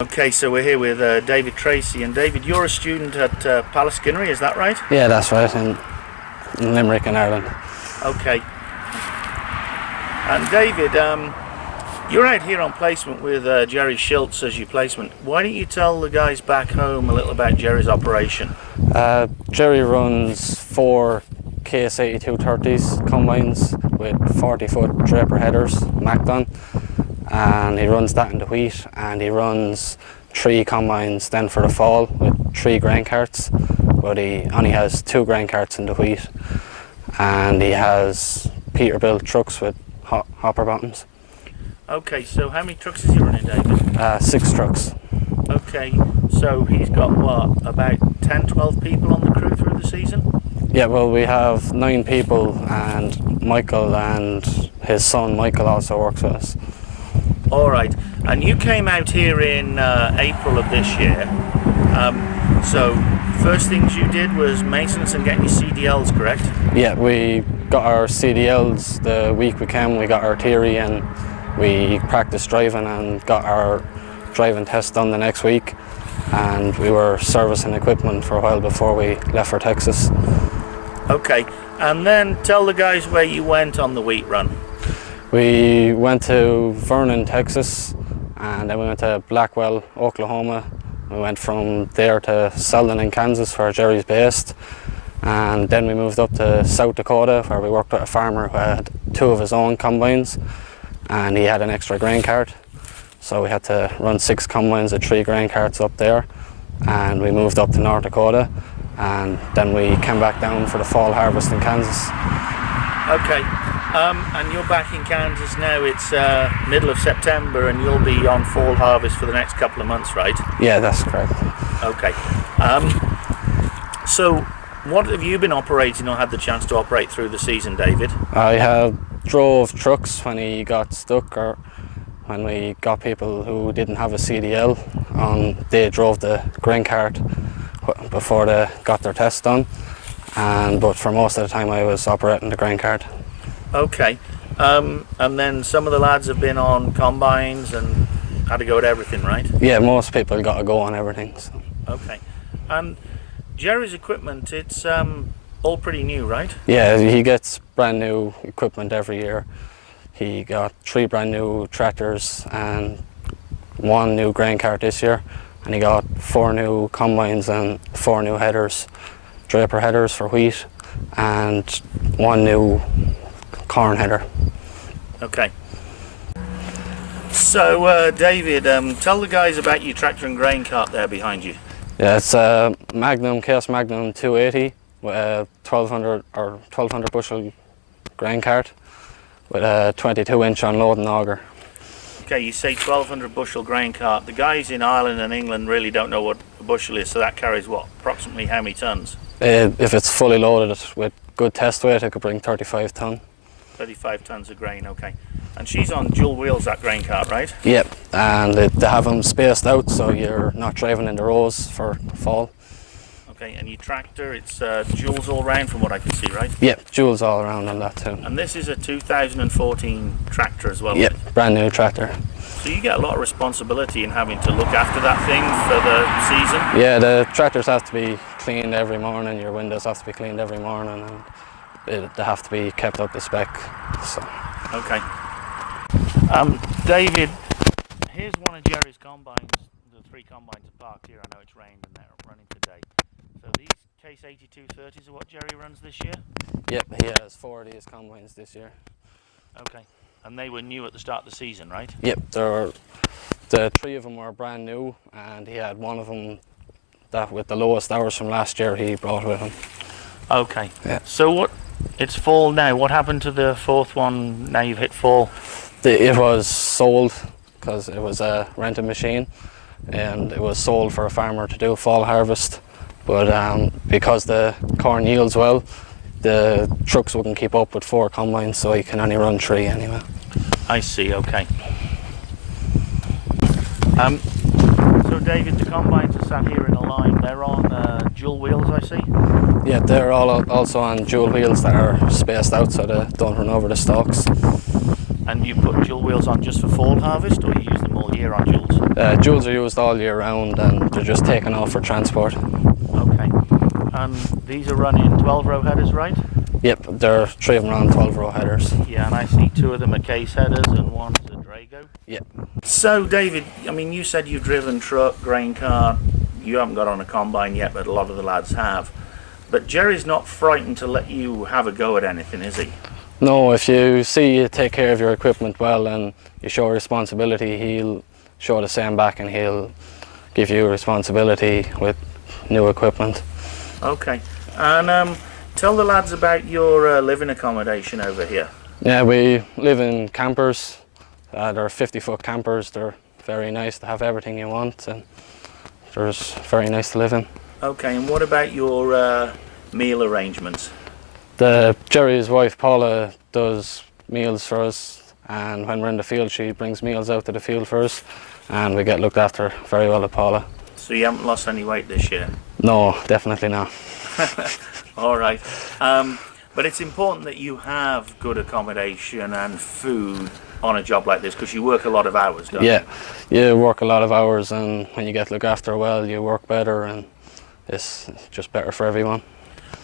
Okay, so we're here with David Tracey, and David, you're a student at Pallaskinnery, is that right? Yeah, that's right, in Limerick in Ireland. Okay. And David, you're out here on placement with Jerry Schultz as your placement. Why don't you tell the guys back home a little about Jerry's operation? Jerry runs 4 KS8230s combines with 40-foot draper headers, Macdon, and he runs that in the wheat, and he runs 3 combines then for the fall with 3 grain carts, but he only has 2 grain carts in the wheat, and he has Peterbilt trucks with hopper bottoms. Okay, so how many trucks is he running, David? 6 trucks. Okay, so he's got what, about 10, 12 people on the crew through the season? Yeah, well, we have 9 people, and Michael and his son Michael also works with us. All right, and you came out here in April of this year. So first things you did was maintenance and getting your CDLs, correct? Yeah, we got our CDLs the week we came. We got our theory and we practiced driving and got our driving test done the next week. And we were servicing equipment for a while before we left for Texas. Okay, and then tell the guys where you went on the wheat run. We went to Vernon, Texas, and then we went to Blackwell, Oklahoma. We went from there to Selden in Kansas, where Jerry's based, and then we moved up to South Dakota, where we worked with a farmer who had 2 of his own combines, and he had an extra grain cart. So we had to run 6 combines with 3 grain carts up there, and we moved up to North Dakota, and then we came back down for the fall harvest in Kansas. Okay. And you're back in Kansas now. It's middle of September, and you'll be on fall harvest for the next couple of months, right? Yeah, that's correct. Okay. So what have you been operating or had the chance to operate through the season, David? I have drove trucks when he got stuck, or when we got people who didn't have a CDL on. They drove the grain cart before they got their test done, but for most of the time I was operating the grain cart. Okay, and then some of the lads have been on combines and had to go at everything, right? Yeah, most people got to go on everything. So. Okay, and Jerry's equipment, it's all pretty new, right? Yeah, he gets brand new equipment every year. He got 3 brand new tractors and 1 new grain cart this year, and he got 4 new combines and 4 new headers, draper headers for wheat, and 1 new corn header. Okay. So David, tell the guys about your tractor and grain cart there behind you. Yeah, it's a Magnum, Chaos Magnum 280 with a 1200 bushel grain cart with a 22-inch unloading auger. Okay, you say 1200 bushel grain cart. The guys in Ireland and England really don't know what a bushel is, so that carries what, approximately how many tons? If it's fully loaded with good test weight, it could bring 35 tonne. 35 tons of grain, okay. And she's on dual wheels, that grain cart, right? Yep, and they have them spaced out so you're not driving in the rows for fall. Okay, and your tractor, it's duals all round from what I can see, right? Yep, jewels all around on that too. And this is a 2014 tractor as well? Yep, brand new tractor. So you get a lot of responsibility in having to look after that thing for the season? Yeah, the tractors have to be cleaned every morning, your windows have to be cleaned every morning, and they have to be kept up to spec. So. Okay. David, here's one of Jerry's combines. The 3 combines are parked here. I know it's rained and they're running today. So these Case 8230s are what Jerry runs this year? Yep, he has 4 of these combines this year. Okay. And they were new at the start of the season, right? Yep, the 3 of them were brand new, and he had 1 of them that with the lowest hours from last year he brought with him. Okay. Yeah. So it's fall now. What happened to the 4th one now you've hit fall? It was sold because it was a rented machine, and it was sold for a farmer to do fall harvest. But because the corn yields well, the trucks wouldn't keep up with 4 combines, so he can only run 3 anyway. I see, okay. So David, the combines are sat here in a line. They're on dual wheels, I see? Yeah, they're all also on dual wheels that are spaced out so they don't run over the stalks. And you put dual wheels on just for fall harvest, or you use them all all year on duals? Duals are used all year round and they're just taken off for transport. Okay. And these are running 12-row headers, right? Yep, they're 3 of them on 12-row headers. Yeah, and I see 2 of them are case headers and one's a Drago. Yep. So, David, I mean, you said you've driven truck, grain cart. You haven't got on a combine yet, but a lot of the lads have. But Jerry's not frightened to let you have a go at anything, is he? No, if you see you take care of your equipment well and you show responsibility, he'll show the same back and he'll give you responsibility with new equipment. Okay. And tell the lads about your living accommodation over here. Yeah, we live in campers. They're 50-foot campers. They're very nice to have everything you want and they're just very nice to live in. Okay, and what about your meal arrangements? Jerry's wife Paula does meals for us, and when we're in the field she brings meals out to the field for us and we get looked after very well at Paula. So you haven't lost any weight this year? No, definitely not. All right. But it's important that you have good accommodation and food on a job like this because you work a lot of hours, don't you? Yeah, you work a lot of hours and when you get looked after well you work better and it's just better for everyone.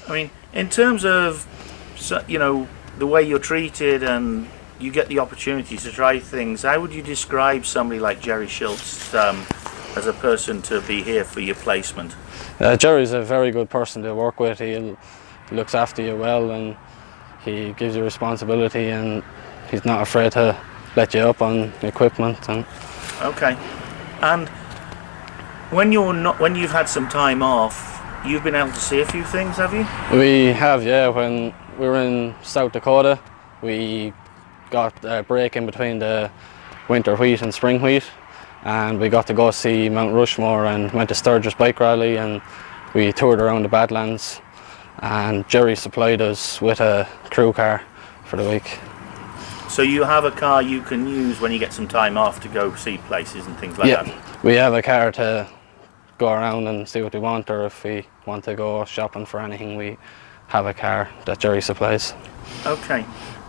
I mean, in terms of, you know, the way you're treated and you get the opportunity to try things, how would you describe somebody like Jerry Schultz as a person to be here for your placement? Jerry's a very good person to work with. He looks after you well and he gives you responsibility and he's not afraid to let you up on equipment. And okay. And when you've had some time off, you've been able to see a few things, have you? we have, yeah. When we were in South Dakota, we got a break in between the winter wheat and spring wheat, and we got to go see Mount Rushmore and went to Sturgis Bike Rally, and we toured around the Badlands, and Jerry supplied us with a crew car for the week. So you have a car you can use when you get some time off to go see places and things like Yeah, that? we have a car to go around and see what we want, or if we want to go shopping for anything, we have a car that Jerry supplies. Okay.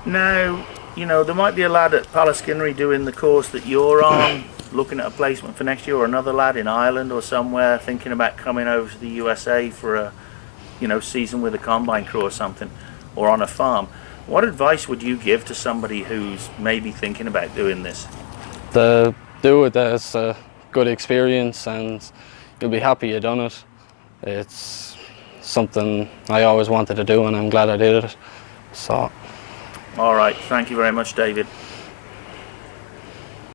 Now, you know, there might be a lad at Pallaskinnery doing the course that you're on, looking at a placement for next year, or another lad in Ireland or somewhere thinking about coming over to the USA for a, you know, season with a combine crew or something, or on a farm. What advice would you give to somebody who's maybe thinking about doing this? To do it, it's a good experience and you'll be happy you done it. It's something I always wanted to do and I'm glad I did it. So. All right, thank you very much, David.